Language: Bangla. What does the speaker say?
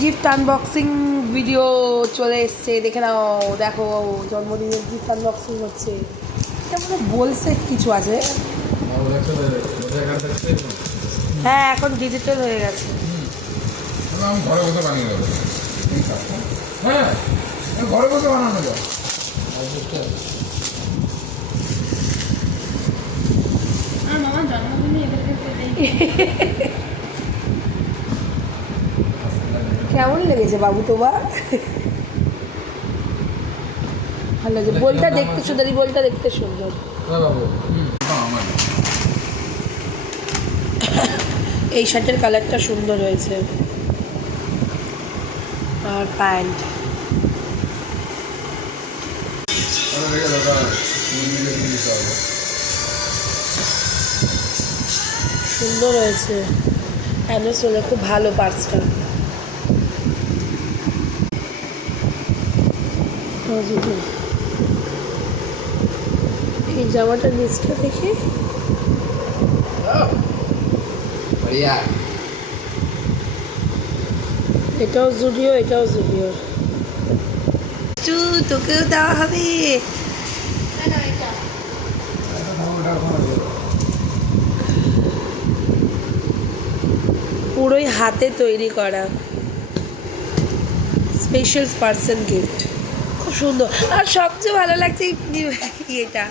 গিফট আনবক্সিং ভিডিও চলে এসছে, দেখে নাও। দেখো জন্মদিনের গিফট আনবক্সিং হচ্ছে। এটা মনে বলছে কিছু আছে। হ্যাঁ, এখন ডিজিটাল হয়ে গেছে। ঘরে বসে বানিয়ে দেবো। হ্যাঁ, ঘরে বসে বানানো যায়। কেমন লেগেছে বাবু তোমার? ভালো লাগছে। বলটা দেখতে সুন্দর, বলটা দেখতে সুন্দর। এই শার্টের কালারটা সুন্দর হয়েছে। আর প্যান্ট সুন্দর হয়েছে। অ্যামাজনে খুব ভালো পার্সটা। এই জামাটার নিচটা দেখি। এটাও জুডিও, এটাও জুডিও। তোকেও দেওয়া হবে। পুরোই হাতে তৈরি করা, স্পেশাল পার্সন গিফট। খুব সুন্দর। আর সবচেয়ে ভালো লাগছে এটা।